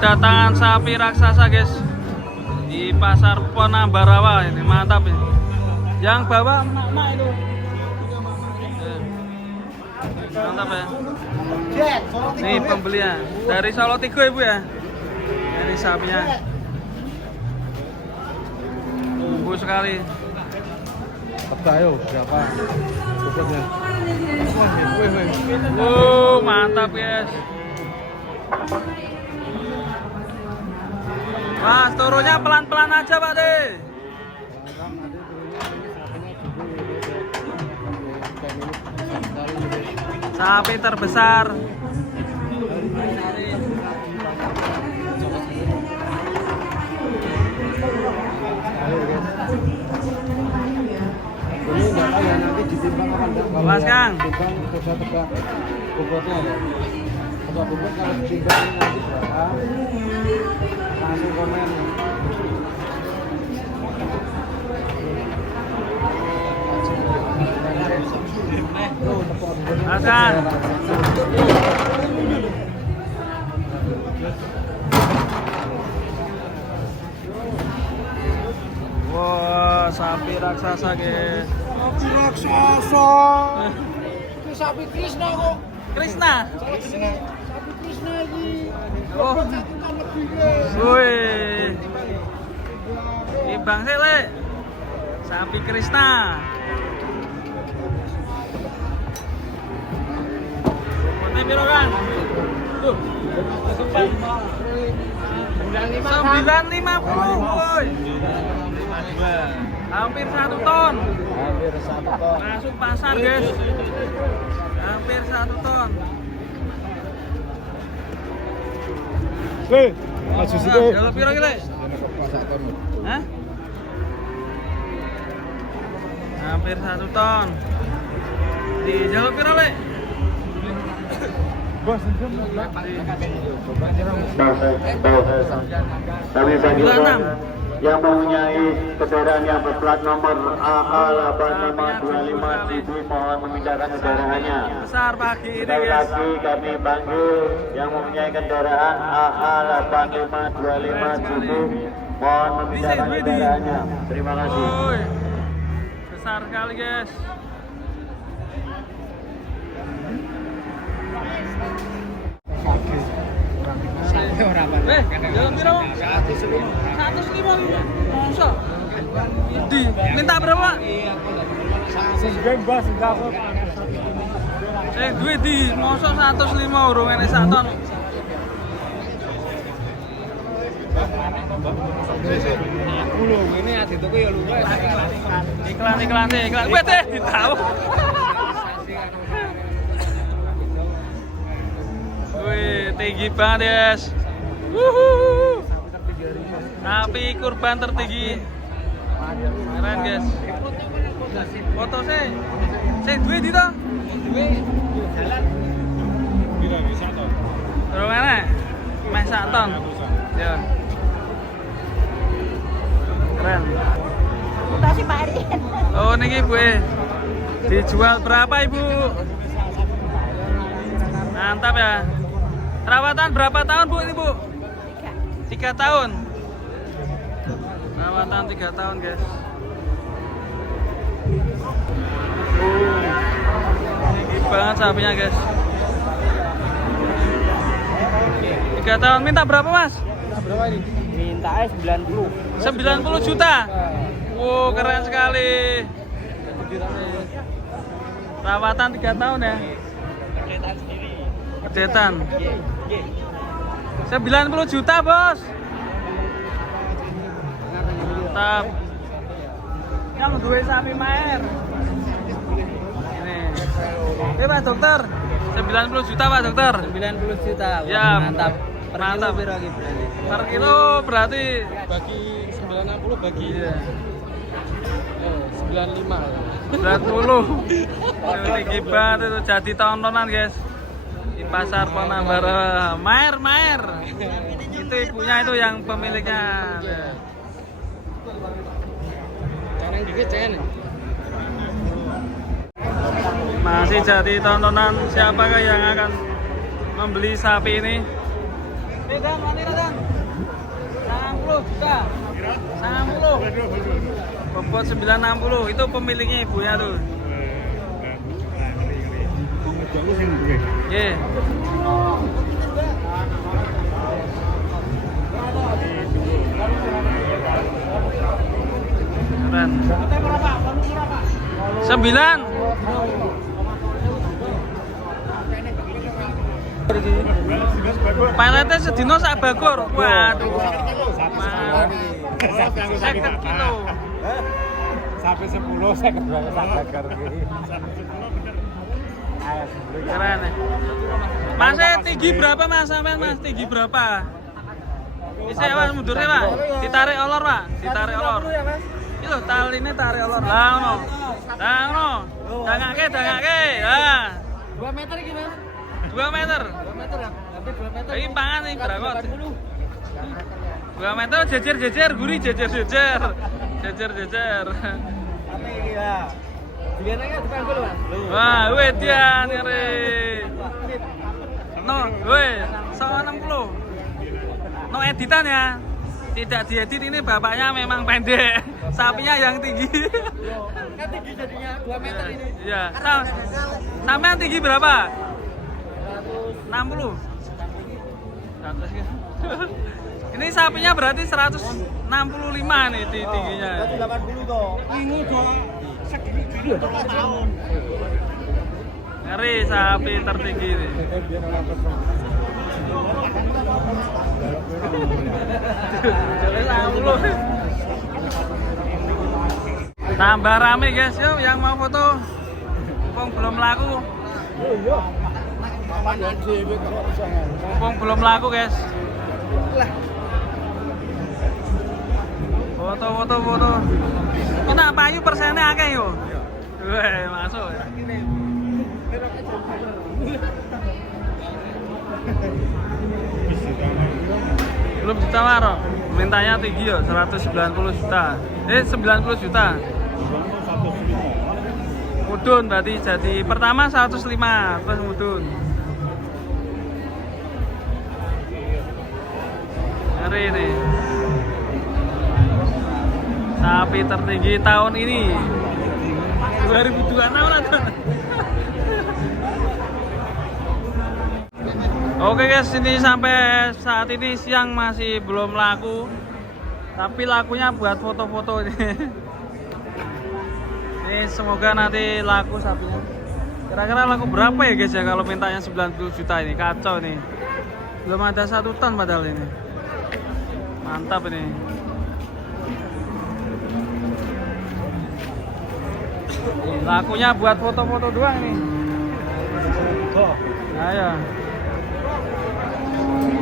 kedatangan sapi raksasa guys di pasar Penambarawa. Ini mantap ini. Yang bawa emak-emak itu mantap ya. Nih pembelian dari Solo Tigo ibu ya. Ini sapinya tumbuh sekali. Ayo berapa bobotnya? Mantap guys. Mas, turunnya pelan-pelan aja Pak De. Sapi terbesar. Ini enggak tahu ya, nanti ditimbang apa enggak. Mas Kang. Timbang bisa tebak bobotnya ya. Tebak bobot kalau ditimbang nanti berapa? Langsung komen. Mas Kang. Wah, sapi raksasa guys. Sapi raksasa. Itu sapi Krishna kok. Krishna. Sapi Krishna ini. Oh. Woi. Ini Bang Sele. Sapi Krishna. Bobotnya piro kan? Tuh. 950, woi. Hampir 1 ton. Hampir 1 ton. Masuk pasar, guys. Hampir 1 ton. Maju sini. Jalur piro ki, Le? Hah? Hampir 1 ton. Di jalur piro, Le? Kami bagi yang mempunyai kendaraan yang berplat nomor AA8525 mohon memindahkan kendaraannya. Besar pagi ini, Sekali guys. lagi kami panggil yang mempunyai kendaraan AA8525 mohon memindahkan kendaraannya. Terima kasih. Woi. Besar sekali, guys. Jalan piro? 105. Masa? Di minta berapa? Bebas enggak kok. Duit di masa 105 urung enek 1 ton. Aku lho, ini ati tuku ya lupa. Iklan. Wes deh ditahu. Wih, tinggi banget, guys. Wuhu. Sapi kurban tertinggi. Keren, guys. Foto sih. Duit di toh? Terus mana? Meh 1 ton. Ya. Keren. Kasih Pak Eri. Oh, niki Bu. Dijual berapa, Ibu? Mantap ya. Perawatan berapa tahun, Bu, ini, Bu? 3 tahun. Perawatan 3 tahun, guys. Tinggi banget sapinya, guys. 3 tahun. Minta berapa, Mas? Berapa ini? Minta 90. 90 juta. Wow, keren sekali. Perawatan 3 tahun ya. Kedetan sendiri. Kedetan. 90 juta, Bos. Mantap. Yang duwe sapi maer. Ini. Pak Dokter. 90 juta, Pak Dokter. 90 juta. Ya, Mantap. Per mantap. kilo piro iki berarti? Per kilo berarti Bagi 90 bagi iya. 95. 90. Tinggi banget itu, jadi tontonan, guys. Di pasar Penambarawa. Maer. Itu ibunya itu yang pemiliknya. Careng dikit jangan. Masih jadi tontonan siapakah yang akan membeli sapi ini. Dan, mati Dan. 90 juta. 90. Bobot 960 itu pemiliknya ibunya tuh. Iya. Keren. 9. Peletnya sedino sak bagor. Waduh. 50 kilo. Sampai 10 saya kebanyakan bakar gini. Keren ya. Masnya tinggi berapa mas? Sampai mas tinggi berapa? Bisa ya mas mundurnya pak? Ditarik olor pak? Ditarik olor. Itu tali ini tarik olor. Lah no. Lah no. Dangake. Lah. 2 meter gimana? 2 meter. 2 meter ya? Tapi 2 meter. Ini pangan nih berakot. 2 meter jejer gurih jejer. Apa ini ya? Biasanya depan gue mas. Wah, wedian ngeri. No, weh, 160. No editan ya. Tidak diedit, ini bapaknya memang pendek. Sapinya yang tinggi. Kan tinggi jadinya 2 meter ini. Iya. Sampean tinggi berapa? 60. Ini sapinya berarti 165 nih tingginya. 80 toh. Ini dong. Segini tahun. Ngeri sapi tertinggi ini. Tambah rame guys, yuk yang mau foto. Mumpung belum laku. Mumpung belum laku guys. Foto. Kita payu persennya akeh yo. Weh, masuk. Belum ditawar, mintanya tinggi yo, 190 juta. 90 juta. Mudun berarti jadi pertama 105 terus mudun. Ngeri nih. Sapi tertinggi tahun ini 2026 lah. Oke guys, ini sampai saat ini siang masih belum laku. Tapi lakunya buat foto-foto ini. Ini semoga nanti laku sapinya. Kira-kira laku berapa ya guys ya kalau mintanya 90 juta ini? Kacau nih. Belum ada 1 ton padahal ini. Mantap ini. Lakunya buat foto-foto doang nih. Ayo.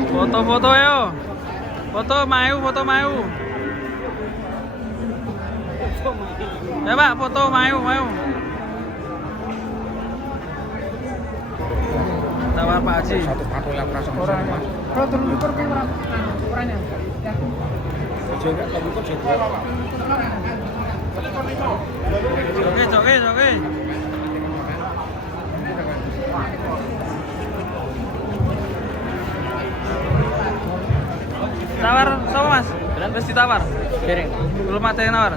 Foto-foto yo. Foto mayu. Ya Pak, foto mayu. Tawar Pak Haji. Satu kartu yang perasaan Orangnya. Kalau turun ukur ke ukurannya. Ya. juga kalau ukur juga. Joge. Tawar sama mas? Terus ditawar? Piring. Belum ada yang nawar?